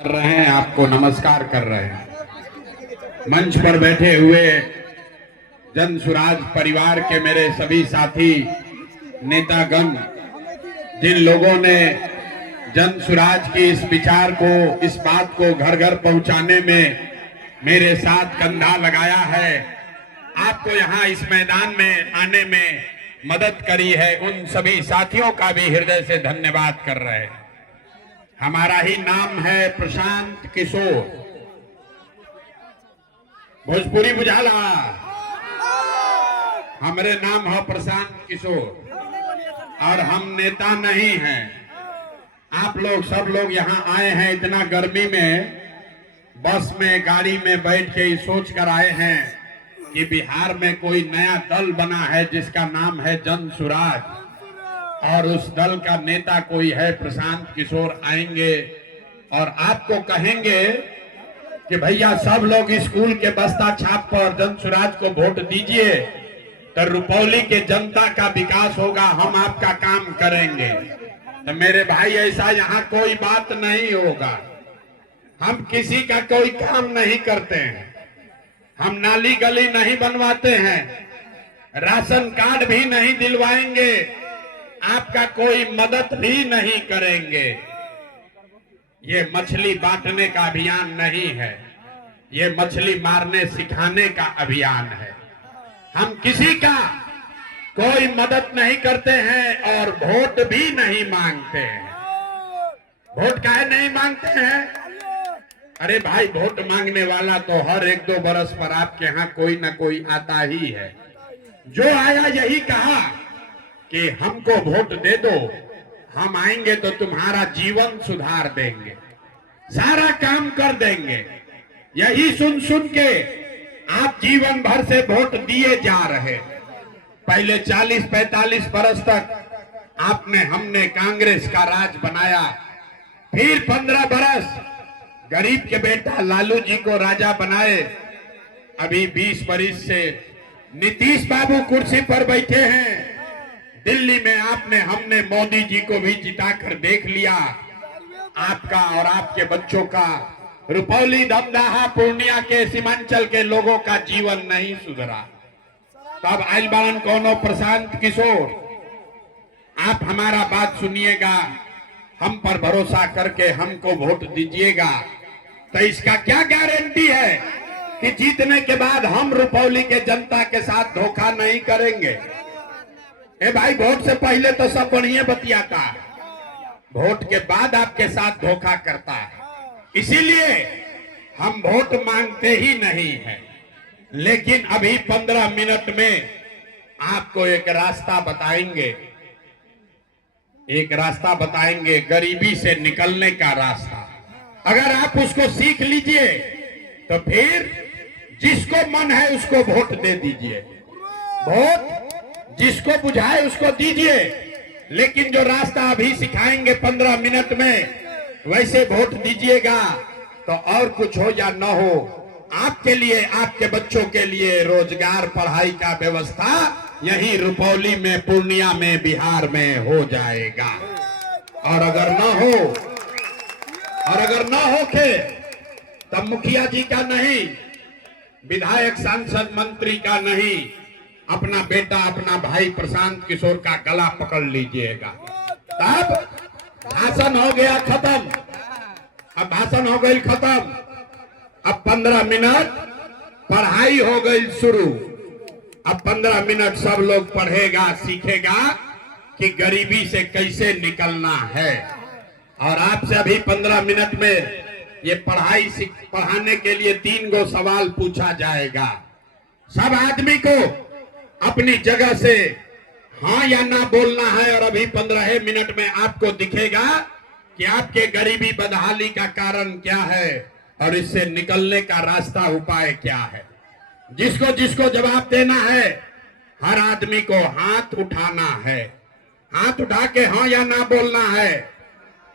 कर रहे हैं, आपको नमस्कार कर रहे हैं। मंच पर बैठे हुए जन सुराज परिवार के मेरे सभी साथी नेतागण, जिन लोगों ने जन सुराज की इस विचार को, इस बात को घर घर पहुंचाने में मेरे साथ कंधा लगाया है, आपको यहाँ इस मैदान में आने में मदद करी है, उन सभी साथियों का भी हृदय से धन्यवाद कर रहे हैं। हमारा ही नाम है प्रशांत किशोर, भोजपुरी बुझाला, हमारे नाम है प्रशांत किशोर और हम नेता नहीं हैं। आप लोग सब लोग यहाँ आए हैं इतना गर्मी में, बस में गाड़ी में बैठ के सोच कर आए हैं कि बिहार में कोई नया दल बना है जिसका नाम है जन सुराज, और उस दल का नेता कोई है प्रशांत किशोर। आएंगे और आपको कहेंगे कि भैया सब लोग स्कूल के बस्ता छाप पर जन सुराज को वोट दीजिए तो रुपौली के जनता का विकास होगा, हम आपका काम करेंगे। तो मेरे भाई ऐसा यहाँ कोई बात नहीं होगा, हम किसी का कोई काम नहीं करते हैं, हम नाली गली नहीं बनवाते हैं, राशन कार्ड भी नहीं दिलवाएंगे, आपका कोई मदद भी नहीं करेंगे। ये मछली बांटने का अभियान नहीं है, ये मछली मारने सिखाने का अभियान है। हम किसी का कोई मदद नहीं करते हैं और वोट भी नहीं मांगते हैं। वोट काहे नहीं मांगते हैं? अरे भाई, वोट मांगने वाला तो हर 1-2 बरस पर आपके यहाँ कोई ना कोई आता ही है। जो आया यही कहा कि हमको वोट दे दो, हम आएंगे तो तुम्हारा जीवन सुधार देंगे, सारा काम कर देंगे। यही सुन सुन के आप जीवन भर से वोट दिए जा रहे। पहले 40-45 बरस तक आपने हमने कांग्रेस का राज बनाया, फिर 15 बरस गरीब के बेटा लालू जी को राजा बनाए, अभी 20 बरस से नीतीश बाबू कुर्सी पर बैठे हैं। दिल्ली में आपने हमने मोदी जी को भी जिताकर देख लिया। आपका और आपके बच्चों का, रुपौली, दमदाहा, पूर्णिया के, सीमांचल के लोगों का जीवन नहीं सुधरा। तब आइल बालन कौनो प्रशांत किशोर, आप हमारा बात सुनिएगा, हम पर भरोसा करके हमको वोट दीजिएगा। तो इसका क्या गारंटी है कि जीतने के बाद हम रुपौली के जनता के साथ धोखा नहीं करेंगे? ए भाई, वोट से पहले तो सब बढ़िया बतियाता है, वोट के बाद आपके साथ धोखा करता है। इसीलिए हम वोट मांगते ही नहीं हैं। लेकिन अभी 15 मिनट में आपको एक रास्ता बताएंगे, एक रास्ता बताएंगे गरीबी से निकलने का रास्ता। अगर आप उसको सीख लीजिए तो फिर जिसको मन है उसको वोट दे दीजिए, वोट जिसको बुझाए उसको दीजिए। लेकिन जो रास्ता अभी सिखाएंगे 15 मिनट में, वैसे वोट दीजिएगा। तो और कुछ हो या न हो, आपके लिए, आपके बच्चों के लिए रोजगार, पढ़ाई का व्यवस्था यही रुपौली में, पूर्णिया में, बिहार में हो जाएगा। और अगर न होके तब मुखिया जी का नहीं, विधायक, सांसद, मंत्री का नहीं, अपना बेटा, अपना भाई प्रशांत किशोर का गला पकड़ लीजिएगा। तब भाषण हो गया खत्म, अब भाषण हो गई खत्म, अब 15 मिनट पढ़ाई हो गई शुरू। अब 15 मिनट सब लोग पढ़ेगा, सीखेगा कि गरीबी से कैसे निकलना है। और आपसे अभी 15 मिनट में ये पढ़ाने के लिए 3 गो सवाल पूछा जाएगा। सब आदमी को अपनी जगह से हाँ या ना बोलना है। और अभी 15 मिनट में आपको दिखेगा कि आपके गरीबी बदहाली का कारण क्या है और इससे निकलने का रास्ता, उपाय क्या है। जिसको जिसको जवाब देना है, हर आदमी को हाथ उठाना है, हाथ उठा के हाँ या ना बोलना है।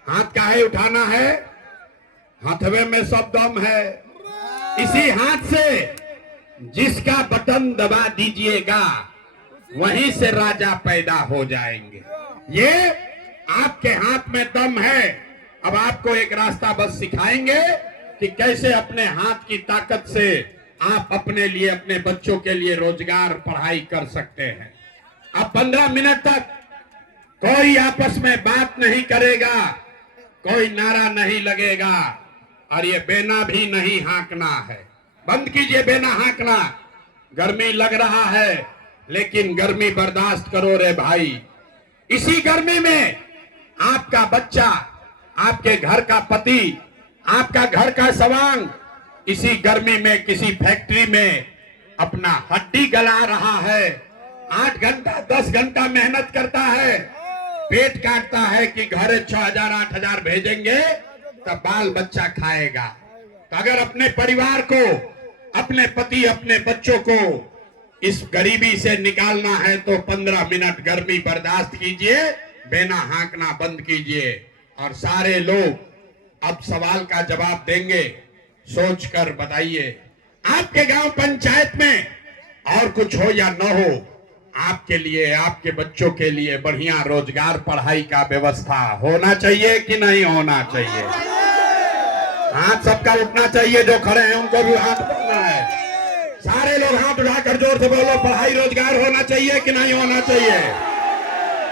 हाथ काहे उठाना है? हाथवे में सब दम है। इसी हाथ से जिसका बटन दबा दीजिएगा वहीं से राजा पैदा हो जाएंगे। ये आपके हाथ में दम है, अब आपको एक रास्ता बस सिखाएंगे कि कैसे अपने हाथ की ताकत से आप अपने लिए, अपने बच्चों के लिए रोजगार, पढ़ाई कर सकते हैं। अब 15 मिनट तक कोई आपस में बात नहीं करेगा, कोई नारा नहीं लगेगा और ये बेना भी नहीं हाँकना है। बंद कीजिए बेना हाँकना। गर्मी लग रहा है लेकिन गर्मी बर्दाश्त करो रे भाई। इसी गर्मी में आपका बच्चा, आपके घर का पति, आपका घर का सवांग इसी गर्मी में किसी फैक्ट्री में अपना हड्डी गला रहा है। 8 घंटा 10 घंटा मेहनत करता है, पेट काटता है कि घर 6,000 8,000 भेजेंगे तब बाल बच्चा खाएगा। तो अगर अपने परिवार को, अपने पति, अपने बच्चों को इस गरीबी से निकालना है तो 15 मिनट गर्मी बर्दाश्त कीजिए, बेना हाँकना बंद कीजिए। और सारे लोग अब सवाल का जवाब देंगे, सोचकर बताइए। आपके गांव पंचायत में और कुछ हो या न हो, आपके लिए, आपके बच्चों के लिए बढ़िया रोजगार, पढ़ाई का व्यवस्था होना चाहिए कि नहीं होना चाहिए? हाथ सबका उठना चाहिए, जो खड़े हैं उनको भी हाथ उठाना है। सारे लोग हाथ उठाकर जोर से बोलो, पढ़ाई रोजगार होना चाहिए कि नहीं होना चाहिए?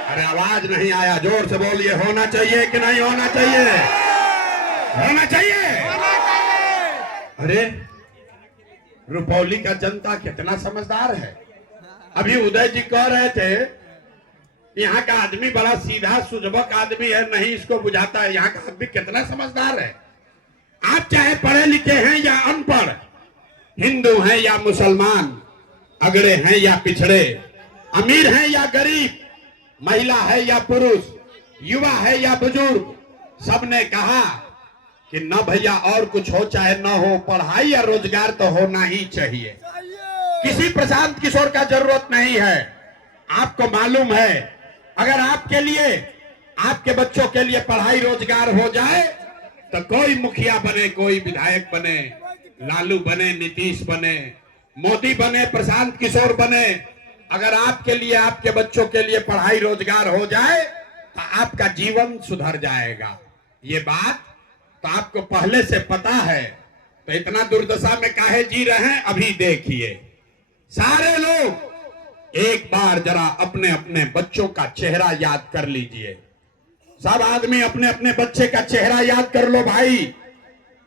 अरे आवाज नहीं आया, जोर से बोलिए, होना चाहिए कि नहीं होना चाहिए? होना चाहिए। अरे रुपौली का जनता कितना समझदार है। अभी उदय जी कह रहे थे यहाँ का आदमी बड़ा सीधा सुजबक आदमी है, नहीं इसको बुझाता है। यहाँ का आदमी कितना समझदार है। आप चाहे पढ़े लिखे हैं या अनपढ़, हिंदू हैं या मुसलमान, अगड़े हैं या पिछड़े, अमीर हैं या गरीब, महिला है या पुरुष, युवा है या बुजुर्ग, सबने कहा कि न भैया और कुछ हो चाहे न हो, पढ़ाई या रोजगार तो होना ही चाहिए। किसी प्रशांत किशोर का जरूरत नहीं है। आपको मालूम है अगर आपके लिए, आपके बच्चों के लिए पढ़ाई रोजगार हो जाए तो कोई मुखिया बने, कोई विधायक बने, लालू बने, नीतीश बने, मोदी बने, प्रशांत किशोर बने, अगर आपके लिए, आपके बच्चों के लिए पढ़ाई रोजगार हो जाए तो आपका जीवन सुधर जाएगा। ये बात तो आपको पहले से पता है, तो इतना दुर्दशा में काहे जी रहे हैं अभी देखिए। सारे लोग एक बार जरा अपने अपने बच्चों का चेहरा याद कर लीजिए। सब आदमी अपने अपने बच्चे का चेहरा याद कर लो भाई,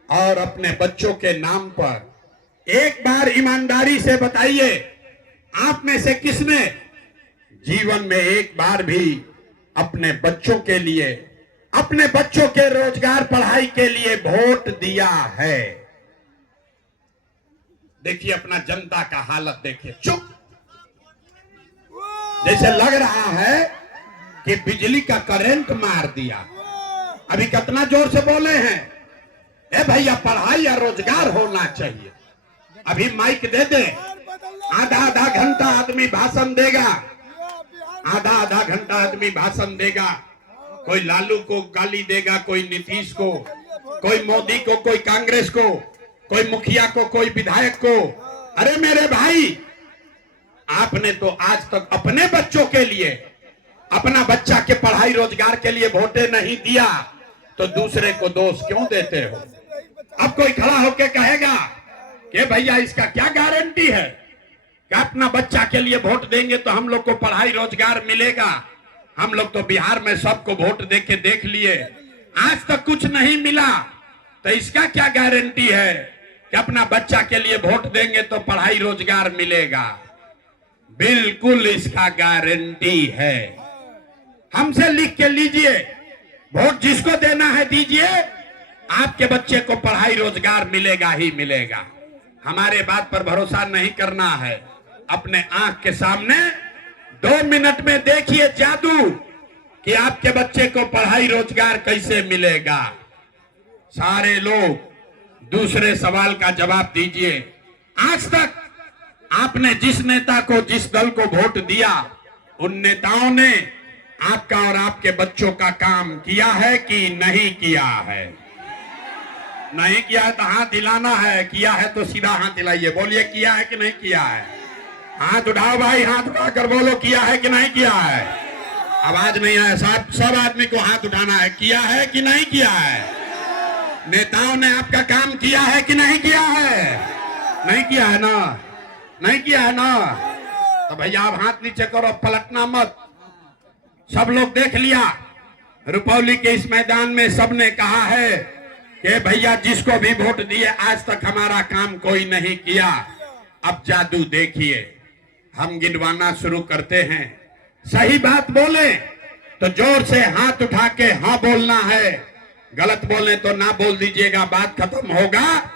और अपने बच्चों के नाम पर एक बार ईमानदारी से बताइए, आप में से किसने जीवन में एक बार भी अपने बच्चों के लिए, अपने बच्चों के रोजगार, पढ़ाई के लिए वोट दिया है? देखिए अपना जनता का हालत देखिए, चुप, जैसे लग रहा है कि बिजली का करंट मार दिया। अभी कितना जोर से बोले हैं, ए भैया पढ़ाई या रोजगार होना चाहिए। अभी माइक दे दे, आधा आधा घंटा आदमी भाषण देगा, आधा आधा घंटा आदमी भाषण देगा। कोई लालू को गाली देगा, कोई नीतीश को, कोई मोदी को, कोई कांग्रेस को, कोई मुखिया को, कोई विधायक को। अरे मेरे भाई, आपने तो आज तक अपने बच्चों के लिए, अपना बच्चा के पढ़ाई रोजगार के लिए वोटे नहीं दिया, तो दूसरे को दोष क्यों देते हो? अब कोई खड़ा होके कहेगा कि भैया इसका क्या गारंटी है कि अपना बच्चा के लिए वोट देंगे तो हम लोग को पढ़ाई रोजगार मिलेगा? हम लोग तो बिहार में सबको वोट दे के देख लिए, आज तक कुछ नहीं मिला, तो इसका क्या गारंटी है कि अपना बच्चा के लिए वोट देंगे तो पढ़ाई रोजगार मिलेगा? बिल्कुल इसका गारंटी है। हमसे लिख के लीजिए, वोट जिसको देना है दीजिए, आपके बच्चे को पढ़ाई रोजगार मिलेगा ही मिलेगा। हमारे बात पर भरोसा नहीं करना है, अपने आंख के सामने 2 मिनट में देखिए जादू कि आपके बच्चे को पढ़ाई रोजगार कैसे मिलेगा। सारे लोग दूसरे सवाल का जवाब दीजिए। आज तक आपने जिस नेता को, जिस दल को वोट दिया, उन नेताओं ने आपका और आपके बच्चों का काम किया है कि नहीं किया है? नहीं किया है तो हाथ हिलाना है, किया है तो सीधा हाथ हिलाइए, बोलिए किया है कि नहीं किया है। हाथ उठाओ भाई, हाथ उठाकर बोलो किया है कि नहीं किया है। आवाज नहीं आया साहब, सब आदमी को हाथ उठाना है। किया है कि नहीं किया है? नेताओं ने आपका काम किया है कि नहीं किया है? नहीं किया है ना? नहीं किया है ना? तो भैया आप हाथ नीचे करो, पलटना मत। सब लोग देख लिया, रुपौली के इस मैदान में सबने कहा है कि भैया जिसको भी वोट दिए आज तक हमारा काम कोई नहीं किया। अब जादू देखिए, हम गिनवाना शुरू करते हैं। सही बात बोले तो जोर से हाथ उठा के हाँ बोलना है, गलत बोले तो ना बोल दीजिएगा, बात खत्म होगा।